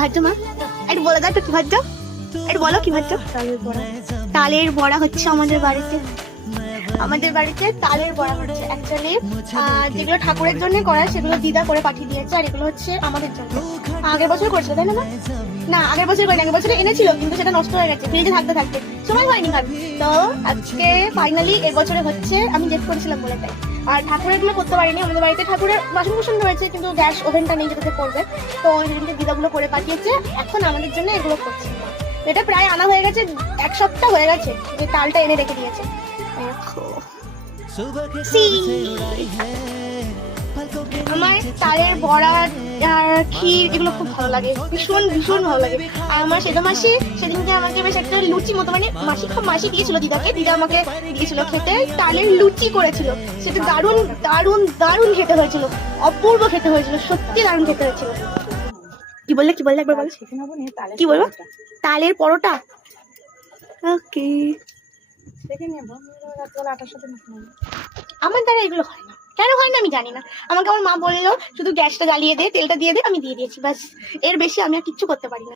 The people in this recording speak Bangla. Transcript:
ভাজছো মা? একটু বলে দাও তো কি ভাজছো, একটু বলো কি ভাজছো। তালের বড়া হচ্ছে আমাদের বাড়িতে। আমাদের বাড়িতে তালের বড়া হচ্ছে। অ্যাকচুয়ালি যেগুলো ঠাকুরের জন্য করা সেগুলো দিদা করে পাঠিয়ে দিয়েছে, আর এগুলো হচ্ছে আমাদের জন্য। আগের বছর করেছিল তাই না মা? না আগের বছর করিনি, আগের বছর এনেছিল কিন্তু সেটা নষ্ট হয়ে গেছে, ফ্রিজে থাকতে থাকতে সময় হয়নি ভাবি। তো আজকে ফাইনালি এর বছরে হচ্ছে, আমি জেদ করেছিলাম বলে তাই। আর ঠাকুরের গুলো করতে পারিনি, আমাদের বাড়িতে ঠাকুরের বাসন কুসন রয়েছে কিন্তু গ্যাস ওভেনটা নেই যেটাতে করবে। তো সেদিনকে দিদাগুলো করে পাঠিয়েছে, এখন আমাদের জন্য এগুলো করছে। এটা প্রায় আনা হয়ে গেছে, 1 সপ্তাহ হয়ে গেছে যে তালটা এনে রেখে দিয়েছে। আমার তালের বড়া আর ক্ষীর এগুলো খুব ভালো লাগে, ভীষণ ভীষণ ভালো লাগে। আর আমার সেটা মাসি সেদিনকে আমাকে বেশ একটা লুচি মতো, মানে মাসি দিয়েছিল দিদাকে, দিদা আমাকে দিয়েছিল খেতে, তালের লুচি করেছিল। সেটা দারুণ দারুণ দারুণ খেতে হয়েছিল, অপূর্ব খেতে হয়েছিল, সত্যি দারুণ খেতে হয়েছিল। কি বললে একবার বলো। কি বলবো? তালের পরোটা। ওকে, আমার দ্বারা এগুলো হয় না, কেন হয় না আমি জানি না। আমাকে আমার মা বললো শুধু গ্যাসটা জ্বালিয়ে দে, তেলটা দিয়ে দে, আমি দিয়ে দিয়েছি, বাস। এর বেশি আমি আর কিচ্ছু করতে পারি না।